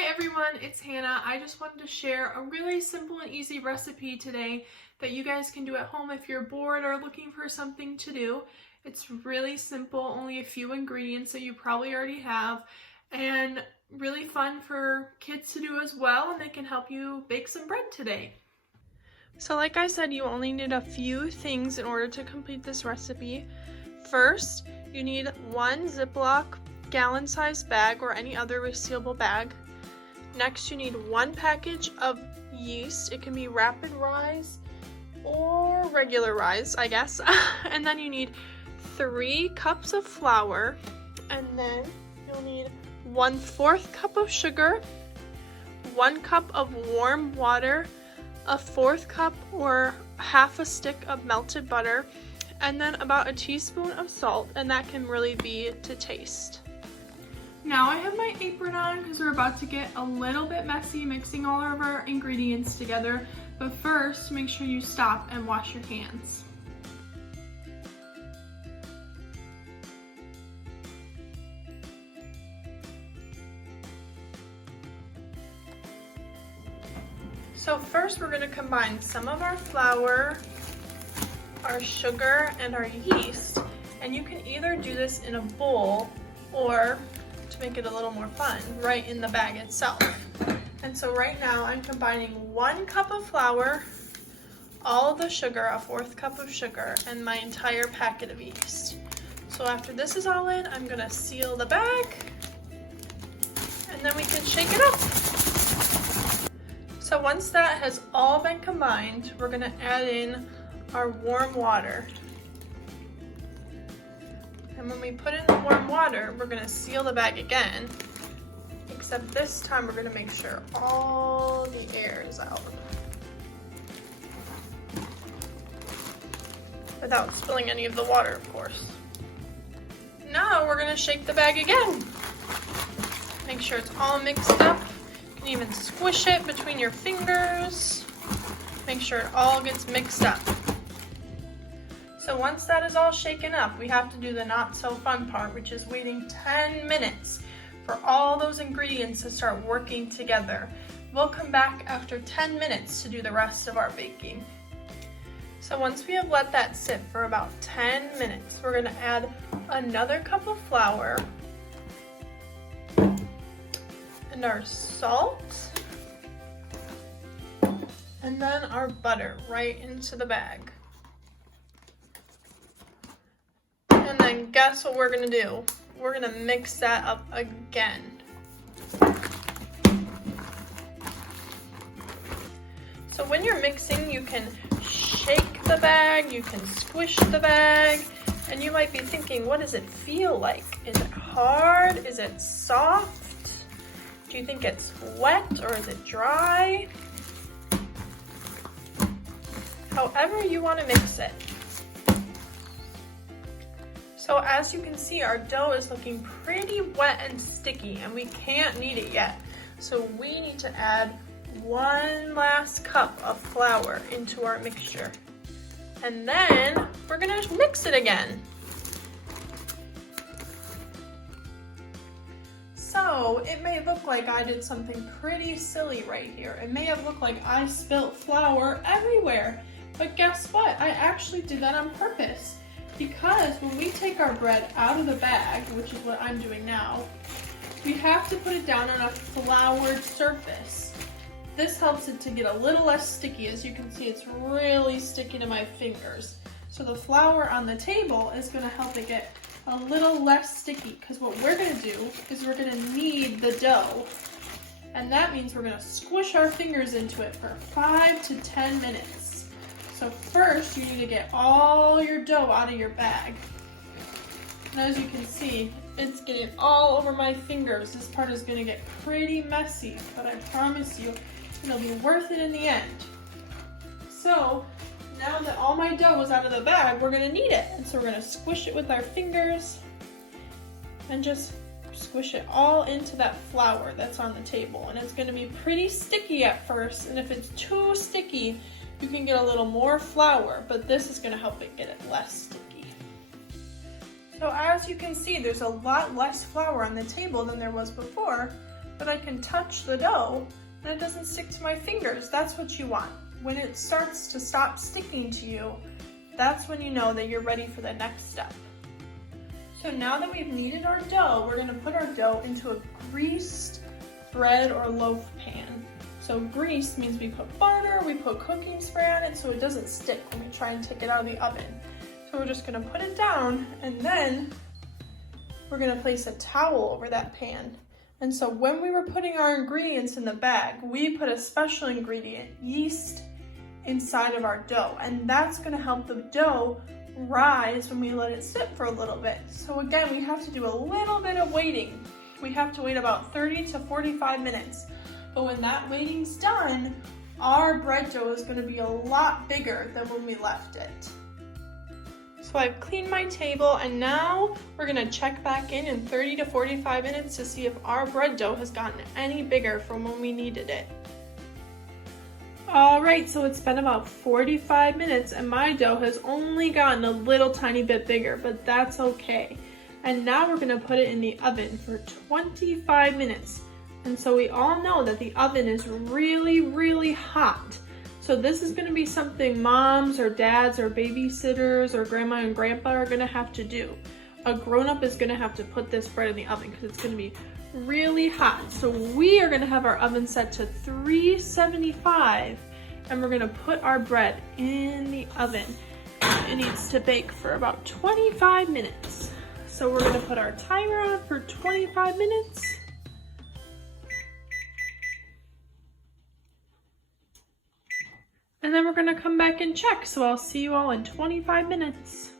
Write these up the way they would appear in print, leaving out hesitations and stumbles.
Hi everyone, it's Hannah. I just wanted to share a really simple and easy recipe today that you guys can do at home if you're bored or looking for something to do. It's really simple, only a few ingredients that you probably already have, and really fun for kids to do as well, and they can help you bake some bread today. So like I said, you only need a few things in order to complete this recipe. First, you need one Ziploc gallon-sized bag or any other resealable bag. Next, you need one package of yeast. It can be rapid rise or regular rise, I guess. And then you need 3 cups of flour, and then you'll need 1/4 cup of sugar, 1 cup of warm water, a 1/4 cup or half a stick of melted butter, and then about a teaspoon of salt, and that can really be to taste. Now I have my apron on because we're about to get a little bit messy mixing all of our ingredients together, but first make sure you stop and wash your hands. So first we're going to combine some of our flour, our sugar, and our yeast, and you can either do this in a bowl or, to make it a little more fun, right in the bag itself. And so right now I'm combining 1 cup of flour, all of the sugar, a 1/4 cup of sugar, and my entire packet of yeast. So after this is all in, I'm gonna seal the bag, and then we can shake it up. So once that has all been combined, we're gonna add in our warm water. And when we put in the warm water, we're gonna seal the bag again, except this time we're gonna make sure all the air is out, without spilling any of the water, of course. Now we're gonna shake the bag again. Make sure it's all mixed up. You can even squish it between your fingers. Make sure it all gets mixed up. So once that is all shaken up, we have to do the not so fun part, which is waiting 10 minutes for all those ingredients to start working together. We'll come back after 10 minutes to do the rest of our baking. So once we have let that sit for about 10 minutes, we're gonna add another cup of flour and our salt, and then our butter right into the bag. And then guess what we're gonna do? We're gonna mix that up again. So when you're mixing, you can shake the bag, you can squish the bag, and you might be thinking, what does it feel like? Is it hard? Is it soft? Do you think it's wet or is it dry? However you want to mix it. So as you can see, our dough is looking pretty wet and sticky, and we can't knead it yet. So we need to add 1 last cup of flour into our mixture. And then we're gonna mix it again. So it may look like I did something pretty silly right here. It may have looked like I spilt flour everywhere, but guess what? I actually did that on purpose. Because when we take our bread out of the bag, which is what I'm doing now, we have to put it down on a floured surface. This helps it to get a little less sticky. As you can see, it's really sticky to my fingers. So the flour on the table is gonna help it get a little less sticky, because what we're gonna do is we're gonna knead the dough. And that means we're gonna squish our fingers into it for 5 to 10 minutes. So first, you need to get all your dough out of your bag. And as you can see, it's getting all over my fingers. This part is gonna get pretty messy, but I promise you, it'll be worth it in the end. So now that all my dough is out of the bag, we're gonna knead it. And so we're gonna squish it with our fingers and just squish it all into that flour that's on the table. And it's gonna be pretty sticky at first, and if it's too sticky, you can get a little more flour, but this is gonna help it get it less sticky. So as you can see, there's a lot less flour on the table than there was before, but I can touch the dough and it doesn't stick to my fingers. That's what you want. When it starts to stop sticking to you, that's when you know that you're ready for the next step. So now that we've kneaded our dough, we're gonna put our dough into a greased bread or loaf pan. So grease means we put butter, we put cooking spray on it so it doesn't stick when we try and take it out of the oven. So we're just gonna put it down and then we're gonna place a towel over that pan. And so when we were putting our ingredients in the bag, we put a special ingredient, yeast, inside of our dough. And that's gonna help the dough rise when we let it sit for a little bit. So again, we have to do a little bit of waiting. We have to wait about 30 to 45 minutes. But when that waiting's done, our bread dough is gonna be a lot bigger than when we left it. So I've cleaned my table and now we're gonna check back in 30 to 45 minutes to see if our bread dough has gotten any bigger from when we kneaded it. All right, so it's been about 45 minutes and my dough has only gotten a little tiny bit bigger, but that's okay. And now we're gonna put it in the oven for 25 minutes. And so we all know that the oven is really, really hot. So this is gonna be something moms or dads or babysitters or grandma and grandpa are gonna have to do. A grown-up is gonna have to put this bread in the oven because it's gonna be really hot. So we are gonna have our oven set to 375 and we're gonna put our bread in the oven. It needs to bake for about 25 minutes. So we're gonna put our timer on for 25 minutes. And then we're gonna come back and check. So I'll see you all in 25 minutes.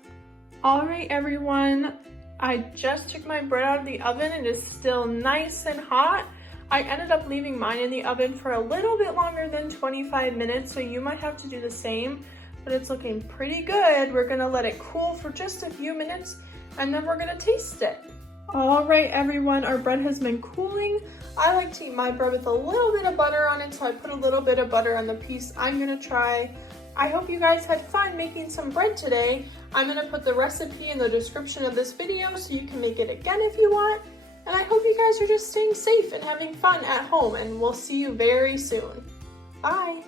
All right, everyone. I just took my bread out of the oven. It is still nice and hot. I ended up leaving mine in the oven for a little bit longer than 25 minutes, so you might have to do the same, but it's looking pretty good. We're gonna let it cool for just a few minutes, and then we're gonna taste it. All right, everyone, our bread has been cooling. I like to eat my bread with a little bit of butter on it, so I put a little bit of butter on the piece I'm gonna try. I hope you guys had fun making some bread today. I'm gonna put the recipe in the description of this video so you can make it again if you want. And I hope you guys are just staying safe and having fun at home, and we'll see you very soon. Bye.